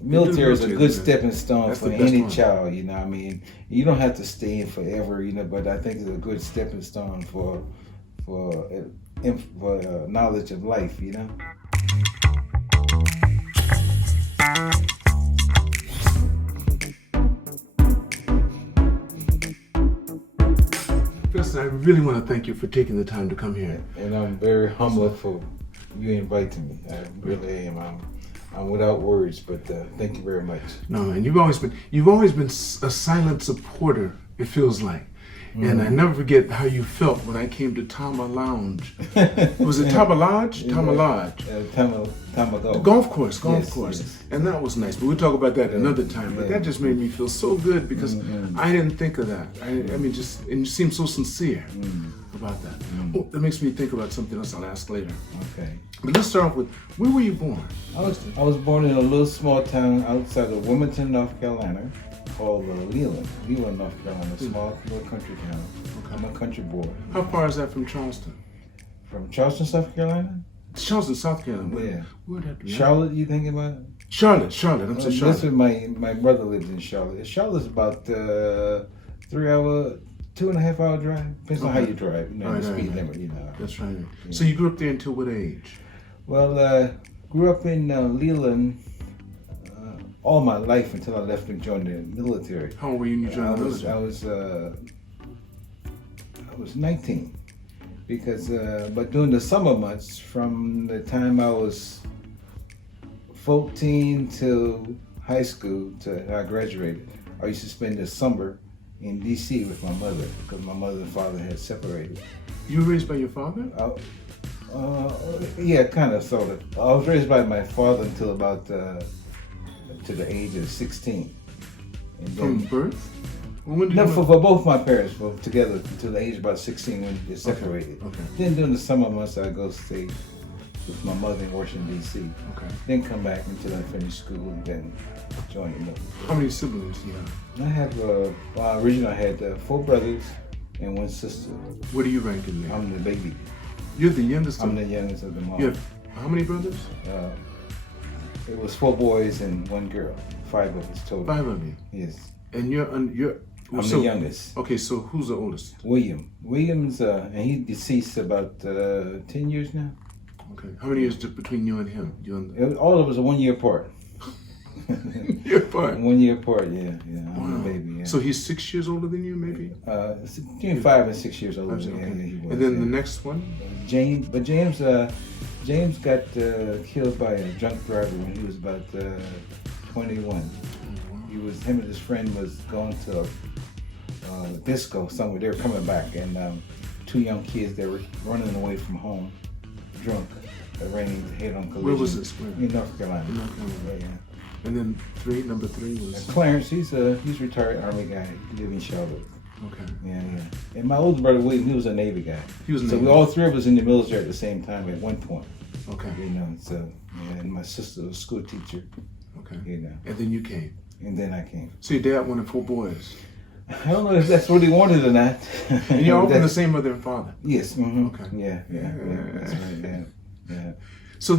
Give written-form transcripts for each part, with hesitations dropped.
military is a good stepping stone That's for any child, you know. I mean, you don't have to stay in forever, you know, but I think it's a good stepping stone for knowledge of life, you know. Preston, I really want to thank you for taking the time to come here. And I'm very humbled for you inviting me. I really am. I'm without words, but thank you very much. No, and you've always been a silent supporter, it feels like. And I never forget how you felt when I came to Tama Lounge. Was it Tama Lodge? Tama Lodge. Tama Golf. Golf course. Yes. And that was nice. But we'll talk about that another time. But that just made me feel so good because I didn't think of that. I mean, and you seem so sincere about that. Oh, that makes me think about something else I'll ask later. Okay. But let's start off with, where were you born? I was born in a little small town outside of Wilmington, North Carolina, called Leland, North Carolina, a small little country town. Okay. I'm a country boy. How far is that from Charleston? From Charleston, South Carolina? Charleston, South Carolina. Yeah. Where'd that be? Charlotte, you thinking about it? Charlotte. I'm saying Charlotte. That's where my brother lives in Charlotte. Charlotte's about 2.5 hour drive. Depends on how you drive. You know, the speed limit. You know. That's right. Yeah. So you grew up there until what age? Well, grew up in Leland all my life until I left and joined the military. How old were you when you joined the military? I was 19. Because, but during the summer months, from the time I was 14 till high school, till I graduated, I used to spend the summer in D.C. with my mother, because my mother and father had separated. You were raised by your father? Yeah, kind of, sort of. I was raised by my father until about to the age of 16. And From birth? When no, for both my parents, both together until the age of about 16 when they separated. Okay. Then during the summer months, I go stay with my mother in Washington, D.C. Okay. Then come back until I finish school and then join the military. How many siblings do you have? I have, originally I had 4 brothers and 1 sister. What do you rank in there? I'm the baby. You're the youngest? I'm the youngest of them all. You have how many brothers? It was 4 boys and 1 girl. 5 of us total. 5 of you? Yes. And I'm the youngest. Okay, so who's the oldest? William. William's, and he's deceased about 10 years now. Okay. How many years between you and him? All of us are 1 year apart. You're apart? 1 year apart, yeah. I'm the baby, yeah. So he's 6 years older than you, maybe? Between 5 and 6 years older. Okay. Yeah, he was, and then the next one? James got killed by a drunk driver when he was about 21. Him and his friend was going to a disco somewhere. They were coming back, and 2 young kids, they were running away from home, drunk. They ran into head-on collision. Where was this? In North Carolina. Yeah. And then number three was? Clarence, he's retired Army guy. He lives in Charlotte. Okay. Yeah. And my older brother William, he was a Navy guy. So we all 3 of us in the military at the same time at one point. Okay. You know, so and my sister was a school teacher. Okay. You know. And then you came. And then I came. So your dad wanted 4 boys. I don't know if that's what he wanted or not. And you're all from the same mother and father. Yes. Mm-hmm. Okay. Yeah. That's right. Yeah. So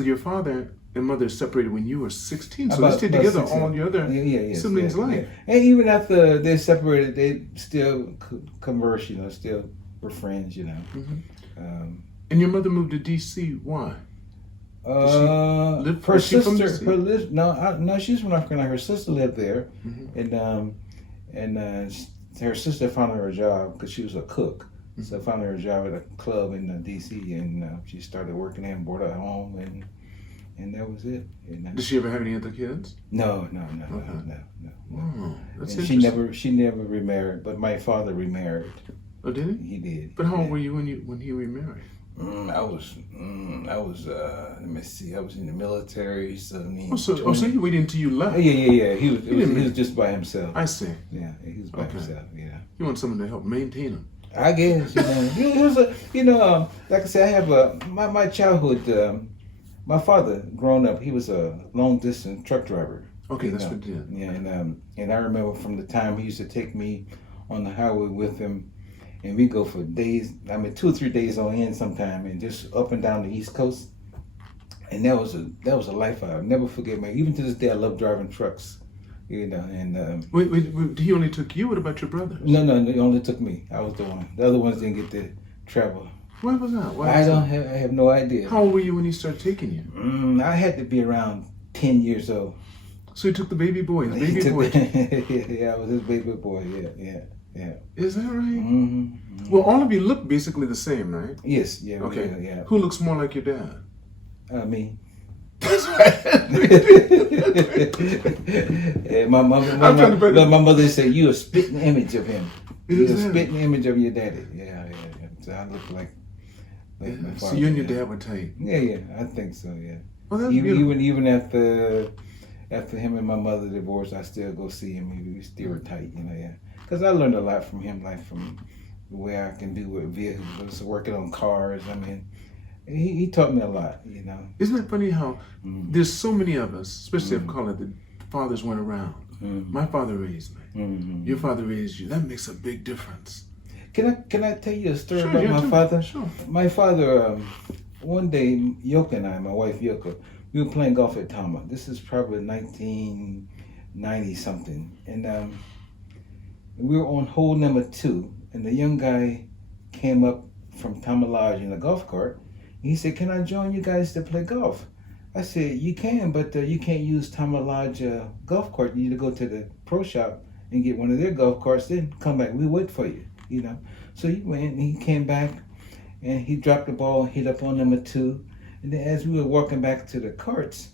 your father and mother separated when you were 16. So they stayed together all your other siblings' life. And even after they separated, they still converse. You know, still were friends. You know. Mm-hmm. And your mother moved to D.C. Why? No, she's from North Carolina. Her sister lived there, and her sister found her a job because she was a cook. Mm-hmm. So I found her a job at a club in D.C. and she started working there and brought her home, and that was it. Did she ever have any other kids? No. Oh, that's and interesting. she never remarried, but my father remarried. Oh, did he? He did. But how old were you when he remarried? I was. Let me see. I was in the military, so so you waited until you left? Yeah. He was just by himself. I see. Yeah, he was by himself. Yeah. You want someone to help maintain him? I guess. He was like I said, I have my childhood. My father, growing up, he was a long distance truck driver. Okay, that's what he did. Yeah, and I remember from the time he used to take me on the highway with him. And we go for days, 2 or 3 days on end sometime, and just up and down the East Coast. And that was a life I'll never forget, man. Even to this day, I love driving trucks. You know, and wait, he only took you? What about your brothers? No, it only took me. I was the one. The other ones didn't get to travel. Why was that? I have no idea. How old were you when he started taking you? I had to be around 10 years old. So he took the baby boy. The baby boy. Yeah, I was his baby boy. Yeah. Is that right? Mm-hmm. Well, all of you look basically the same, right? Yes. Yeah. Okay. Yeah. Who looks more like your dad? Me. That's right. Yeah, my mother said, "You a spitting image of him. You a spitting image of your daddy." Yeah. So I look like my father. So you and your dad were tight. Yeah. I think so. Yeah. Oh, that's beautiful. Even after him and my mother divorced, I still go see him. We still were tight, you know. Yeah. Because I learned a lot from him, like from the way I can do with vehicles, working on cars. I mean. He taught me a lot, you know. Isn't it funny how there's so many of us, especially if color, the fathers weren't around. My father raised me. Your father raised you. That makes a big difference. Can I tell you a story about my father? Sure. My father, one day, Yoko and I, my wife Yoko, we were playing golf at Tama. This is probably 1990 something, and we were on hole number 2, and the young guy came up from Tama Lodge in a golf cart. He said, "Can I join you guys to play golf?" I said, "You can, but you can't use Tama Lodge golf cart. You need to go to the pro shop and get one of their golf carts, then come back. We wait for you, you know." So he went and he came back and he dropped the ball, hit up on number 2. And then as we were walking back to the carts,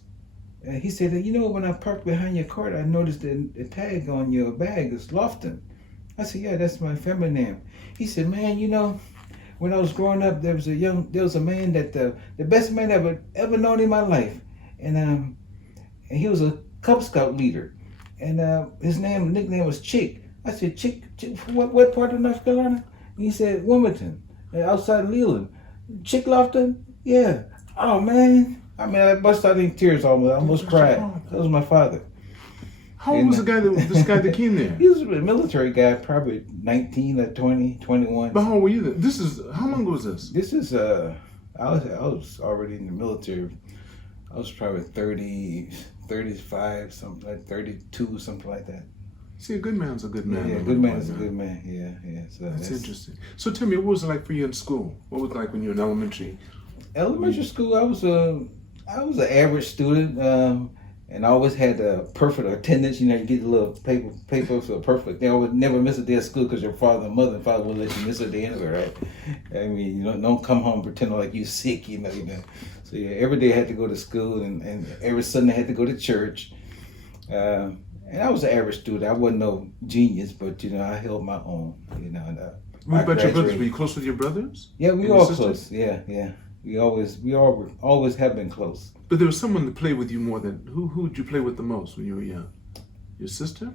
he said, "You know, when I parked behind your cart, I noticed the tag on your bag is Lofton." I said, "Yeah, that's my family name." He said, "Man, you know, when I was growing up, there was a man that the best man I've ever known in my life, and he was a Cub Scout leader, and his nickname was Chick." I said, "Chick, what part of North Carolina?" And he said, "Wilmington, outside Leland." "Chick Lofton?" "Yeah." "Oh man!" I mean, I bust out in tears almost. I almost cried. That was my father. How old was this guy that came there? He was a military guy, probably 19 or 20, 21. But how old were you then? How long ago was this? This is, I was already in the military. I was probably 30, 35, something like 32, something like that. See, a good man's a good man. Yeah, a good man is a good man. Yeah. So that's interesting. So tell me, what was it like for you in school? What was it like when you were in elementary? Elementary school, I was an average student. And I always had a perfect attendance. You know, you get a little paper for perfect. They always never miss a day of school because your father and mother and father won't let you miss a day anyway, right? I mean, you don't come home pretending like you're sick, you know. So yeah, every day I had to go to school, and every Sunday I had to go to church. And I was an average student. I wasn't no genius, but you know, I held my own. You know. And, what about your brothers? Were you close with your brothers? Yeah, we were all close. Yeah. We always have been close. But there was someone to play with you more than who did you play with the most when you were young? Your sister?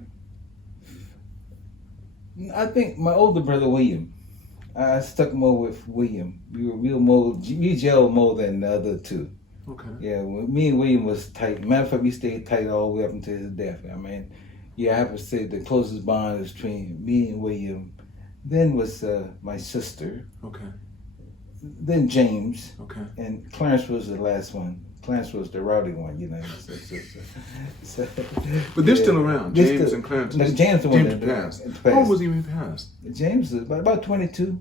I think my older brother William. I stuck more with William. We gelled more than the other two. Okay. Yeah, me and William was tight. Matter of fact, we stayed tight all the way up until his death. I mean, yeah, I have to say the closest bond is between me and William. Then was my sister. Okay. Then James. Okay. And Clarence was the last one. Clarence was the rowdy one, you know. But they're still around, James and Clarence. No, James the one that passed. How old was he when he passed? James is about 22,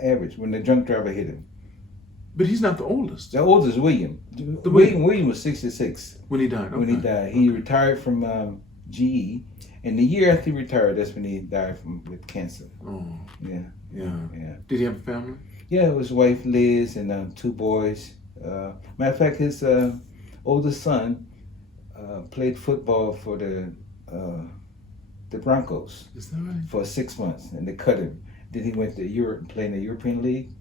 average, when the drunk driver hit him. But he's not the oldest. The oldest is William. William was 66. When he died? Okay. When he died. He retired from GE. And the year after he retired, that's when he died with cancer. Oh. Yeah. Did he have a family? Yeah, his wife Liz and 2 boys. Matter of fact, his oldest son played football for the Broncos. Is that right? For 6 months, and they cut him. Then he went to Europe, played in the European League,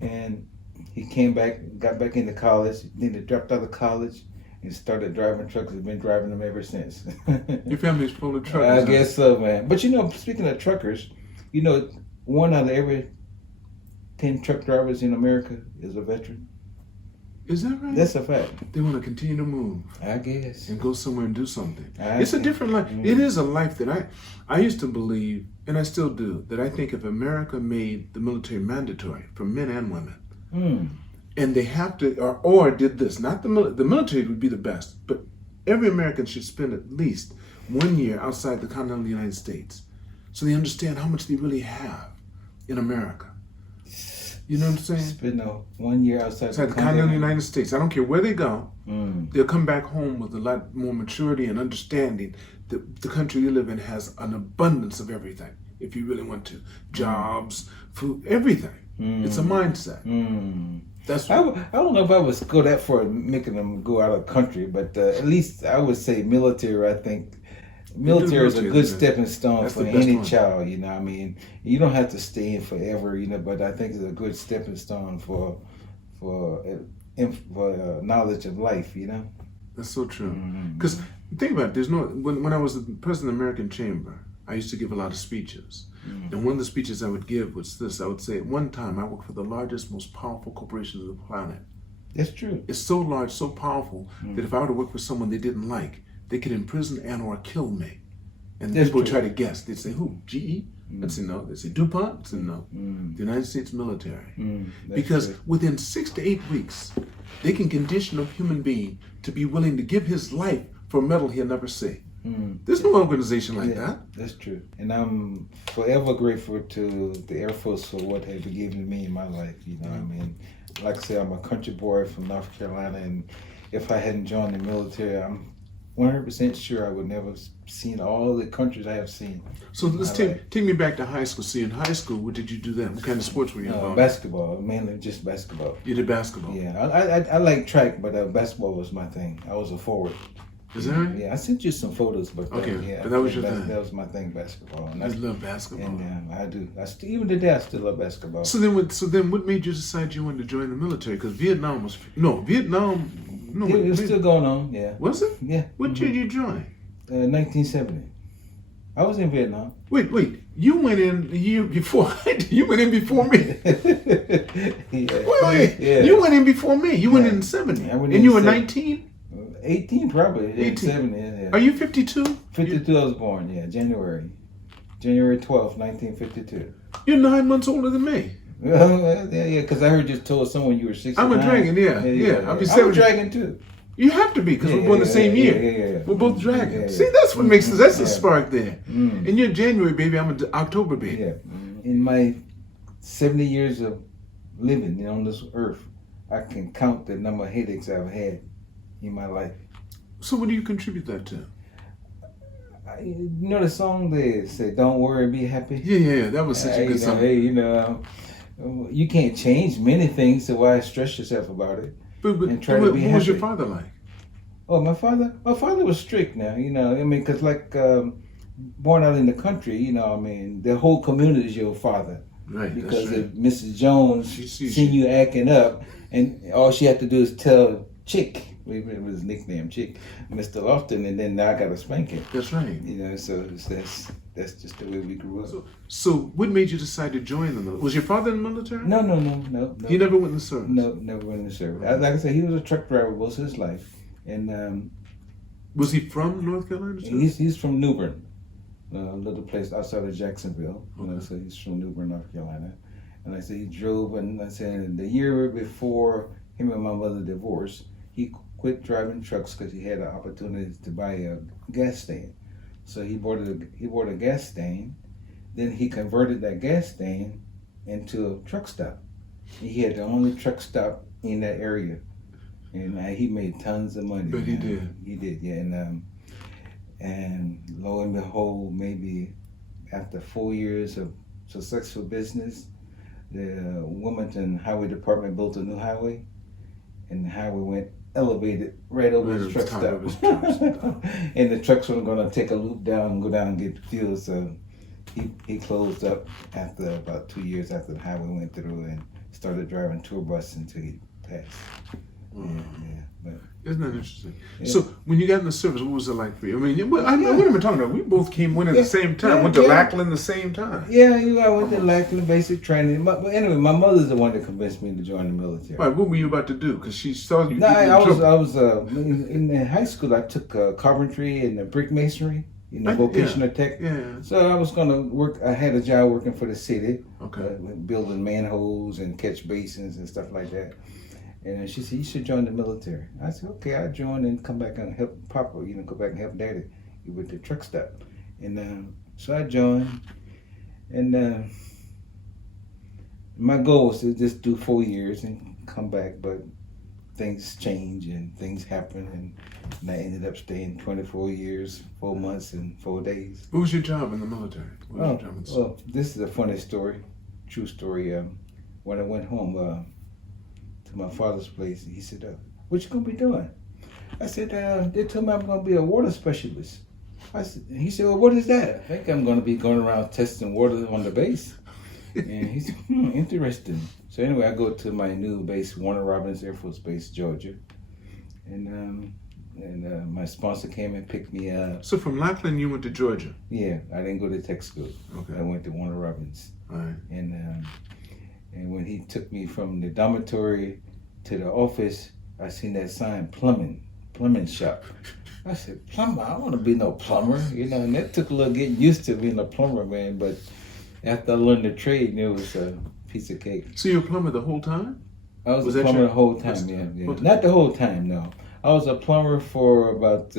and he came back, got back into college. Then he dropped out of college and started driving trucks. He's been driving them ever since. Your family's full of truckers. I guess so, man. But you know, speaking of truckers, you know, 1 out of every 10 truck drivers in America is a veteran. Is that right? That's a fact. They want to continue to move. I guess. And go somewhere and do something. It's a different life. It is a life that I used to believe, and I still do, that I think if America made the military mandatory for men and women, and they have to, or did this, not the military would be the best, but every American should spend at least 1 year outside the continental United States so they understand how much they really have in America. You know what I'm saying? Spend 1 year outside the continental United States. I don't care where they go. They'll come back home with a lot more maturity and understanding that the country you live in has an abundance of everything. If you really want to, jobs, food, everything. It's a mindset. That's I don't know if I would go that far making them go out of the country, but at least I would say military. I think military is a good stepping stone for any child. You know, I mean, you don't have to stay in forever. You know, but I think it's a good stepping stone for knowledge of life. You know, that's so true. Because think about it. There's no when I was the president of the American Chamber, I used to give a lot of speeches. And one of the speeches I would give was this. I would say, at one time, I worked for the largest, most powerful corporation on the planet. That's true. It's so large, so powerful, that if I were to work for someone they didn't like, they could imprison and or kill me. And people would try to guess. They'd say, who? GE? I'd say no. They'd say DuPont? I'd say no. The United States military. Because within 6 to 8 weeks, they can condition a human being to be willing to give his life for a medal he'll never see. There's no organization like that. That's true. And I'm forever grateful to the Air Force for what they've given me in my life. You know, I mean, like I say, I'm a country boy from North Carolina, and if I hadn't joined the military, I'm 100% sure I would never have seen all the countries I have seen. So let's take me back to high school. See, in high school, what did you do then? What kind of sports were you involved in? Basketball, mainly just basketball. You did basketball? Yeah, I like track, but basketball was my thing. I was a forward. Is that right? Yeah, I sent you some photos, but but that was your thing. That was my thing, basketball. And I love basketball. And I do. Even today, I still love basketball. So then, what made you decide you wanted to join the military? Because Vietnam was it was still going on. Yeah. Was it? Yeah. What year did you join? 1970. I was in Vietnam. Wait. You went in the year before. You went in before me. Wait. Yeah. You went in before me. You went in 70. And you were 19? 18 probably. 18. 70, yeah. Are you 52? 52 I was born, yeah. January 12th, 1952. You're 9 months older than me. Yeah, because I heard you told someone you were 69. I'm a dragon, yeah. I'm a dragon too. You have to be, because we're born the same year. Yeah. We're both dragons. See, that's what makes us, that's the spark there. And you're January baby, I'm an October baby. Yeah. In my 70 years of living on this earth, I can count the number of headaches I've had in my life. So what do you contribute that to? You know the song they say, "Don't worry, be happy." Yeah. That was such a good song. You can't change many things, so why stress yourself about it? And try to be happy. What was your father like? Oh, my father was strict. Now, because born out in the country, the whole community is your father. Right. Because if Mrs. Jones seen you acting up, and all she had to do is tell Chick. It was his nickname, Chick, Mr. Lofton, and then now I got a spanking. That's right. So that's just the way we grew up. So what made you decide to join the military? Was your father in the military? No. He never went in the service? No, never went in the service. Like I said, he was a truck driver most of his life. And was he from North Carolina? He's from New Bern, a little place outside of Jacksonville. Okay. So he's from New Bern, North Carolina. And like I said, he drove, and I said the year before him and my mother divorced, he quit driving trucks because he had an opportunity to buy a gas station. So he bought a gas station. Then he converted that gas station into a truck stop. He had the only truck stop in that area, and he made tons of money. But he did. He did, yeah. And lo and behold, maybe after 4 years of successful business, the Wilmington Highway Department built a new highway, and the highway went elevated right over his truck stop. And the trucks weren't going to take a loop down and go down and get fuel, so he closed up after about 2 years after the highway went through, and started driving tour bus until he passed. But isn't that interesting? Yeah. So when you got in the service, what was it like for you? I mean, what am I talking about? We both went at the same time. Went to Lackland the same time. Yeah, I went to Lackland basic training. But anyway, my mother's the one that convinced me to join the military. Right, what were you about to do? Because she saw you. No, I was in high school. I took carpentry and brick masonry. Vocational tech. Yeah. So I was going to work. I had a job working for the city. Okay. Building manholes and catch basins and stuff like that. And she said, you should join the military. I said, okay, I'll join and come back and help Papa, go back and help Daddy with the truck stop. And so I joined. And my goal was to just do 4 years and come back, but things change and things happen, and I ended up staying 24 years, 4 months, and 4 days. What was your job in the military? Well, this is a funny story, true story. When I went home to my father's place, he said, what you gonna be doing? I said, they told me I'm gonna be a water specialist. He said, well, what is that? I think I'm gonna be going around testing water on the base. And he said, interesting. So anyway, I go to my new base, Warner Robins Air Force Base, Georgia. And my sponsor came and picked me up. So from Lackland, you went to Georgia? Yeah, I didn't go to tech school. Okay. I went to Warner Robins. All right. And when he took me from the dormitory to the office, I seen that sign, plumbing shop. I said, plumber? I don't want to be no plumber, and that took a little getting used to being a plumber, man. But after I learned the trade, it was a piece of cake. So you were a plumber the whole time? I was a plumber the whole time, yeah. Not the whole time, no. I was a plumber for about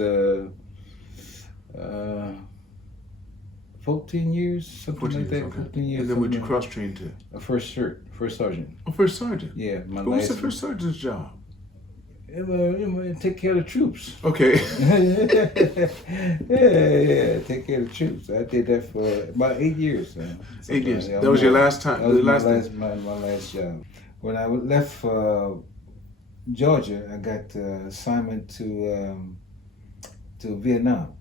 14 years, something like that. Okay. 14 years. And then would you cross-train to? A first sergeant. Oh, first sergeant? Yeah. But what's the first sergeant's job? Take care of the troops. Okay. yeah, take care of the troops. I did that for about 8 years. 8 years. That was your last time? That was my last job. When I left Georgia, I got assignment to Vietnam.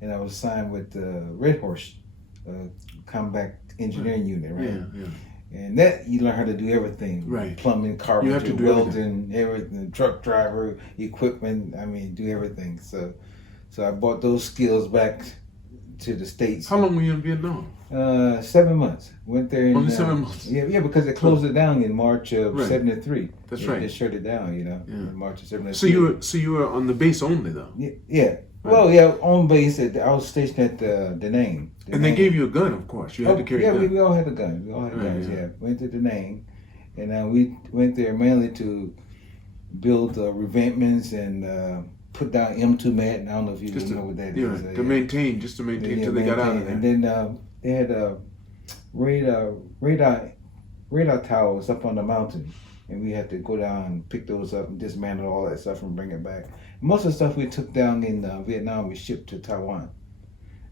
And I was assigned with the Red Horse Combat Engineering Unit, right? Yeah. And that, you learn how to do everything. Right. Plumbing, carpentry, welding, everything, truck driver, equipment, do everything. So I brought those skills back to the States. How long were you in Vietnam? 7 months. Went there in... Only 7 months? Yeah, because they closed it down in March of '73. That's right. They shut it down, in March of '73. So you were on the base only, though? Yeah. Right. Well, yeah, on base. I was stationed at Da Nang. And they gave you a gun, of course. You had to carry a gun. Yeah, we all had a gun. We all had guns, yeah. Went to Da Nang. And we went there mainly to build revampments and put down M2 mat. And I don't know if you know what that is. To maintain till they got out of there. And then they had radar towers up on the mountain. And we had to go down and pick those up and dismantle all that stuff and bring it back. Most of the stuff we took down in Vietnam, we shipped to Taiwan.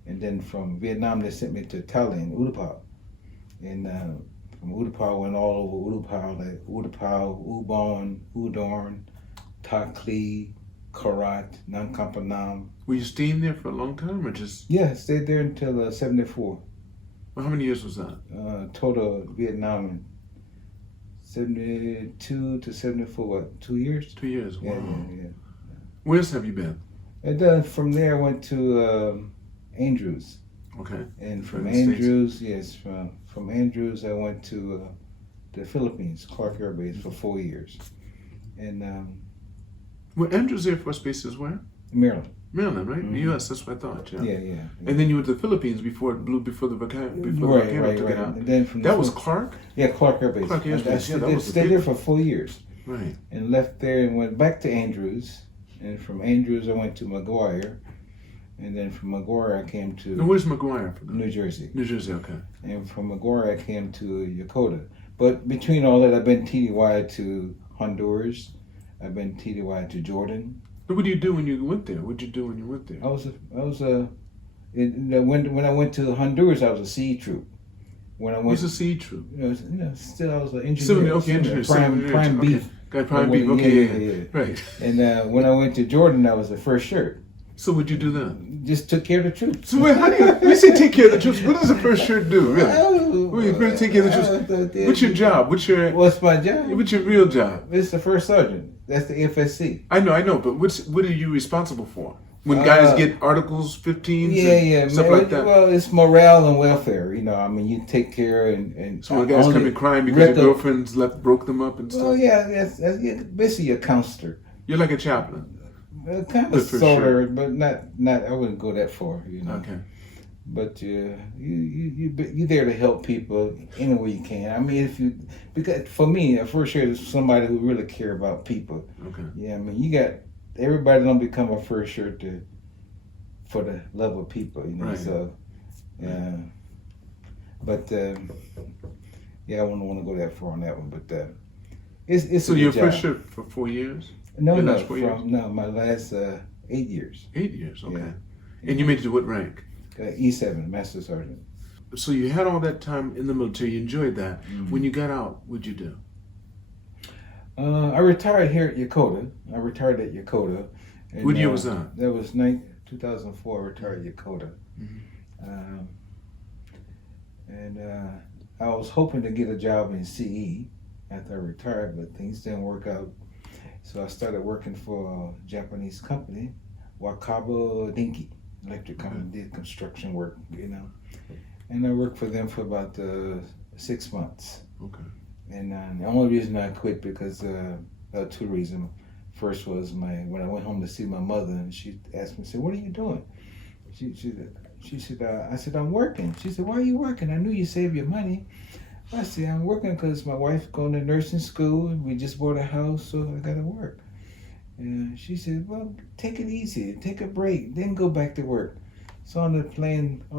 And then from Vietnam, they sent me to Thailand, Utapao. And from Utapao, went all over Utapao, like Utapao, Ubon, Udorn, Ta Klee, Karat, Nang Kampanam. Were you staying there for a long time or just? Yeah, stayed there until '74. Well, how many years was that? Total Vietnam, 72 to 74, what, 2 years? 2 years, wow. Yeah. Where else have you been? And then from there I went to Andrews. Okay. And from Andrews, from Andrews I went to the Philippines, Clark Air Base, for 4 years. And well, Andrews Air Force Base is where? Maryland. Maryland, right? The U.S. That's what I thought. Yeah. And then you went to the Philippines before it blew, before the volcano took it out. And then from that was Clark. Yeah, Clark Air Base. Clark Air Base. I stayed there for 4 years. Right. And left there and went back to Andrews. And from Andrews I went to McGuire. And then from McGuire I came to... Now where's McGuire? New Jersey. New Jersey, okay. And from McGuire I came to Yokota. But between all that, I've been TDY to Honduras. I've been TDY to Jordan. What did you do when you went there? What did you do when you went there? When I went to Honduras, I was a sea troop. When I went, what's a sea troop? Still I was an engineer. Engineer. Prime beef. Got prime beef. Okay, yeah. Right. And when I went to Jordan, I was the first shirt. So what'd you do then? Just took care of the troops. So wait, how do you? We say take care of the troops. What does the first shirt do? Really? You first take care of the troops. What's your job? What's my job? What's your real job? It's the first sergeant. That's the FSC. I know, but what are you responsible for? When guys get Articles 15s stuff like that? Well, it's morale and welfare. You take care and so when guys come in crying because their girlfriends broke them up and stuff? Well, yeah, that's basically a counselor. You're like a chaplain. Kind of, sort of, but not. I wouldn't go that far, Okay. But you're there to help people any way you can. I mean, because for me, a first shirt is somebody who really care about people. Okay. Yeah, I mean, you got everybody don't become a first shirt for the love of people, you know. Right. So, yeah. But yeah, I wouldn't want to go that far on that one. But it's so a good you're job. first shirt for 4 years? No, Your no, last 4 years? no, my last 8 years. 8 years. Okay. Yeah. And you made it to what rank? E7, Master Sergeant. So you had all that time in the military. You enjoyed that. Mm-hmm. When you got out, what'd you do? I retired here at Yokota. I retired at Yokota. And, What year was that? That was 2004. I retired at Yokota. Mm-hmm. I was hoping to get a job in CE after I retired, but things didn't work out. So I started working for a Japanese company, Wakaba Dinki Electric Company, did construction work, you know. And I worked for them for about 6 months. Okay. And the only reason I quit because two reasons. First was when I went home to see my mother, and she asked me, said, "What are you doing?" She said, I said, "I'm working." She said, "Why are you working? I knew you saved your money." I said, "I'm working because my wife's going to nursing school, and we just bought a house, so I got to work." And she said, "Well, take it easy, take a break, then go back to work." So on the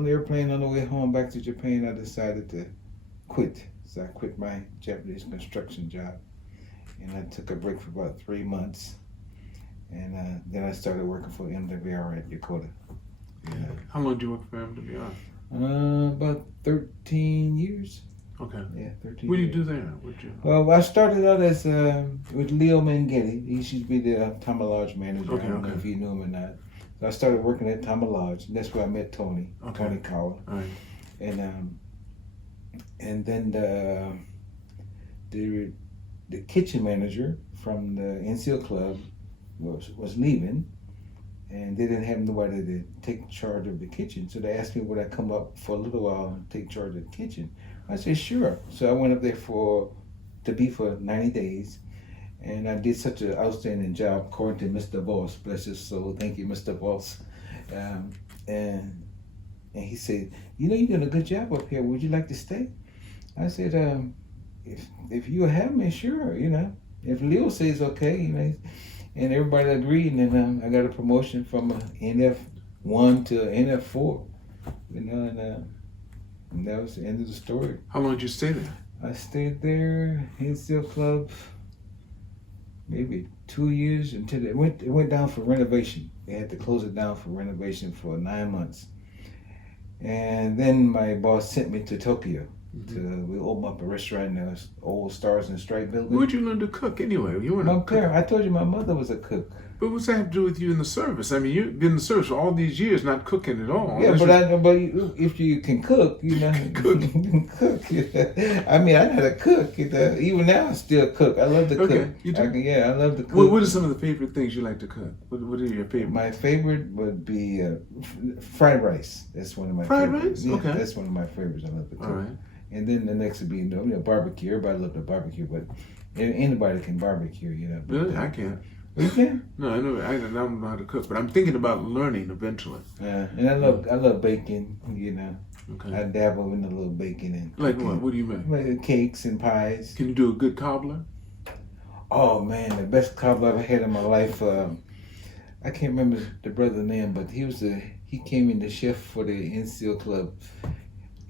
airplane on the way home back to Japan, I decided to quit. So I quit my Japanese construction job, and I took a break for about 3 months, and then I started working for MWR at Yokota. Yeah. How long did you work for MWR? About 13 years. Okay. Yeah, 13 What do you years. do there? Well, I started out as with Leo Mengetti. He used to be the Tamalodge manager. Okay, I don't know if you knew him or not. So I started working at Tamalodge, and that's where I met Tony, Tony Cowell. All right. And then the kitchen manager from the NCO club was leaving, and they didn't have nobody to take charge of the kitchen. So they asked me would I come up for a little while and take charge of the kitchen. I said sure. So I went up there for 90 days, and I did such an outstanding job according to Mr. Boss. Bless his soul. Thank you, Mr. Boss. And he said, "You know, you're doing a good job up here. Would you like to stay?" I said, if you have me, sure, you know. If Leo says okay, you know, and everybody agreed, and then I got a promotion from a NF1 to NF4, you know, and that was the end of the story. How long did you stay there? I stayed there, NCO Club, maybe 2 years until it went down for renovation. They had to close it down for renovation for 9 months. And then my boss sent me to Tokyo. We opened up a restaurant in the old Stars and Stripe building. Where'd you learn to cook anyway? You weren't my parents. I told you my mother was a cook. But what's that have to do with you in the service? I mean, you've been in the service for all these years, not cooking at all. Yeah, but if you can cook, you know, you can cook. I mean, I know how to cook. Even now, I still cook. I love to cook. You do? I love to cook. What are some of the favorite things you like to cook? What are your favorite? My favorite would be fried rice. That's one of my fried favorites. rice? Yeah, okay. That's one of my favorites. I love to cook. All right. And then the next would be barbecue. Everybody loves the barbecue, but anybody can barbecue, you know. Really? I can't. You can? No, I don't know how to cook, but I'm thinking about learning eventually. And I love bacon, you know. Okay. I dabble in a little bacon and like what? What do you make? like cakes and pies. Can you do a good cobbler? Oh man, the best cobbler I've ever had in my life. I can't remember the brother's name, but he came in the chef for the NCO club.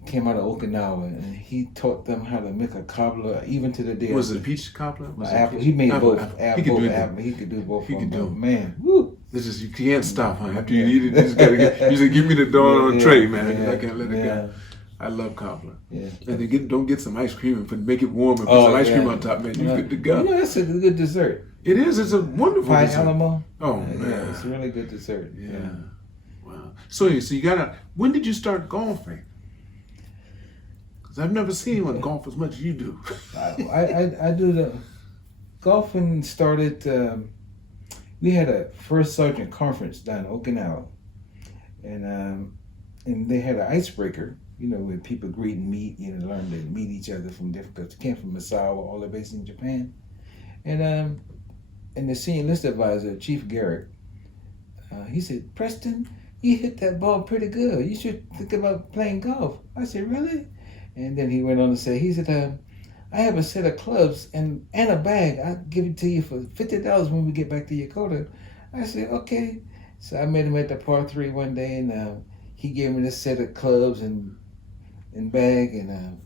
Came out of Okinawa, and he taught them how to make a cobbler, even to the day. Was it a peach cobbler? Apple. He made both. He could do apple. He could do both. He could do them. Man, woo! This is you can't stop, huh? After you eat it, you just gotta you just give me the dough on a tray, man. I can't let it go. I love cobbler. Yeah. And then don't get some ice cream and make it warm and put some ice cream on top, man. You're good to go. You know, that's a good dessert. It is. It's a wonderful Pie dessert. Alamo. Oh man, yeah, it's a really good dessert. Yeah. Wow. So you gotta. When did you start golfing? I've never seen anyone golf as much as you do. I do the golfing started. We had a first sergeant conference down in Okinawa, and they had an icebreaker. You know, where people greet and meet. You know, learn to meet each other from different. Because they came from Misawa, all the base in Japan, and the senior list advisor, Chief Garrett, he said, "Preston, you hit that ball pretty good. You should think about playing golf. I said, really? And then he went on to say, he said, I have a set of clubs and a bag. I'll give it to you for $50 when we get back to Yokota. I said, okay. So I met him at the par 3 one day, and he gave me this set of clubs and bag, and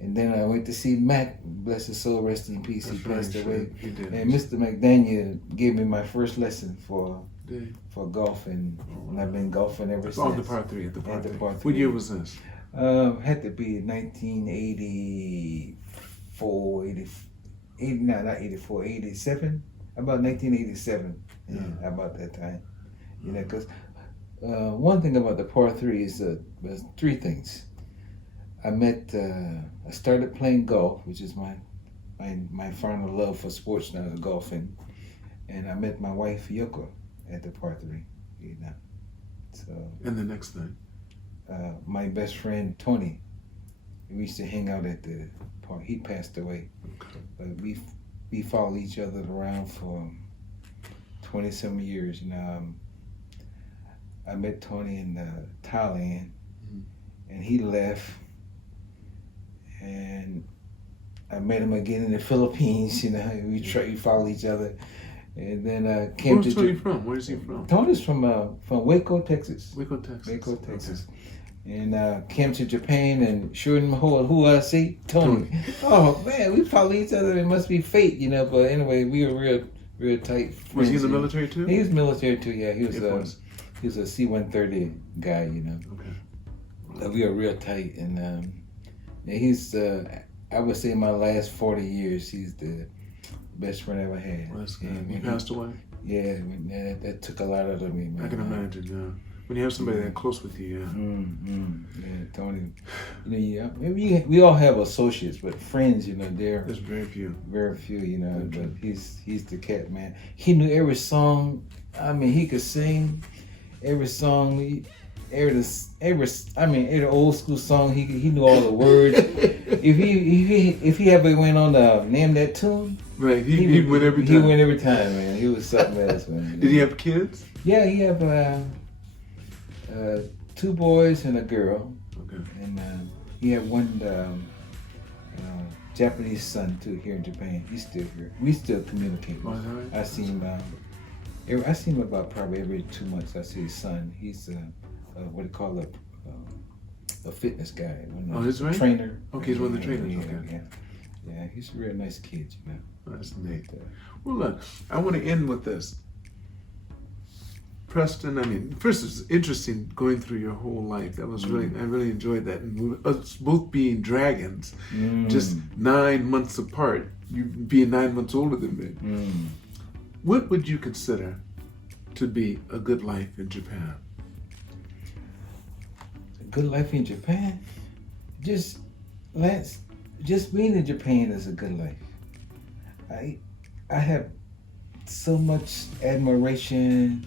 then I went to see Mac, bless his soul, rest in peace. He passed away. He did. And Mr. McDaniel gave me my first lesson for golfing, and I've been golfing ever since. On the par 3, at the par 3. What year was this? Had to be 87, about 1987. Yeah, about that time. You know, because one thing about the par 3 is there's 3 things. I started playing golf, which is my final love for sports now, is golfing, and I met my wife Yoko at the par 3. You know, so. And the next thing. My best friend Tony, we used to hang out at the park. He passed away, but we followed each other around for 20-some years. You know, I met Tony in Thailand, and he left, and I met him again in the Philippines. You know, we followed each other, and then came to. Where's Tony from? Where is he from? Tony's from Waco, Texas. Waco, Texas. Waco, Texas. Okay. And came to Japan, and sure enough, who I see? Tony. Oh man, we follow each other. It must be fate, you know. But anyway, we were real tight friends. Was he in the military too? He was military too. Yeah, he was a C-130 guy, you know. Okay. We were real tight, and he's I would say in my last 40 years, he's the best friend I ever had. Well, that's good. He passed away. Yeah, that took a lot out of me, man. I can imagine. Yeah. When you have somebody that close with you, yeah. Yeah, Tony. You know, maybe we all have associates, but friends, you know, there's very few. Very few, you know. But he's the cat, man. He knew every song. I mean, he could sing every song. Every old school song. He knew all the words. if he ever went on to name that tune, right? He went every time. He went every time, man. He was something else, man. Did he have kids? Yeah, he have 2 boys and a girl. Okay. And he had one Japanese son too here in Japan. He's still here. We still communicate. Oh, is that right? I see him about probably every 2 months. I see his son. He's what do you call a fitness guy. Oh, he's right. Trainer. Okay, he's one of the trainers. Yeah, he's a real nice kid, you know. That's neat. Well, look, I want to end with this. Preston, I mean, first it's interesting going through your whole life. That was I really enjoyed that. And us both being dragons, just 9 months apart, you being 9 months older than me. What would you consider to be a good life in Japan? A good life in Japan? Just being in Japan is a good life. I have so much admiration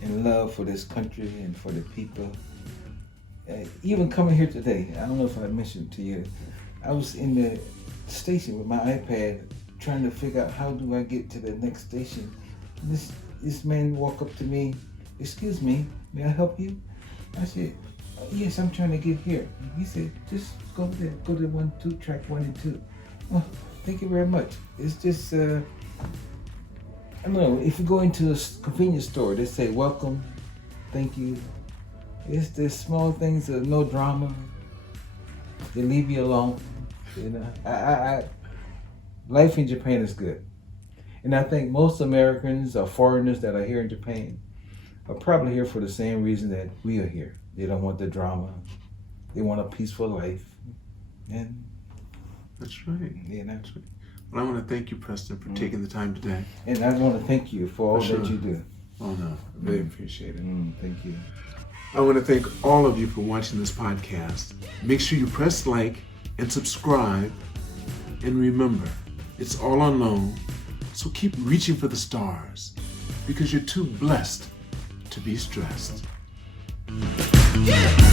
and love for this country and for the people. Even coming here today, I don't know if I mentioned to you, I was in the station with my iPad trying to figure out how do I get to the next station. This man walked up to me, "Excuse me, may I help you?" I said, "Yes, I'm trying to get here." He said, "Just go over there, go to track 1 and 2. Oh, thank you very much. It's just, I don't know, if you go into a convenience store, they say, "Welcome, thank you." It's the small things, no drama. They leave you alone. You know, life in Japan is good. And I think most Americans or foreigners that are here in Japan are probably here for the same reason that we are here. They don't want the drama. They want a peaceful life. And that's right. Yeah, that's right. Well, I want to thank you, Preston, for taking the time today. And I want to thank you for all that you do. Oh, no. I really appreciate it. Thank you. I want to thank all of you for watching this podcast. Make sure you press like and subscribe. And remember, it's all on loan. So keep reaching for the stars because you're too blessed to be stressed. Yeah.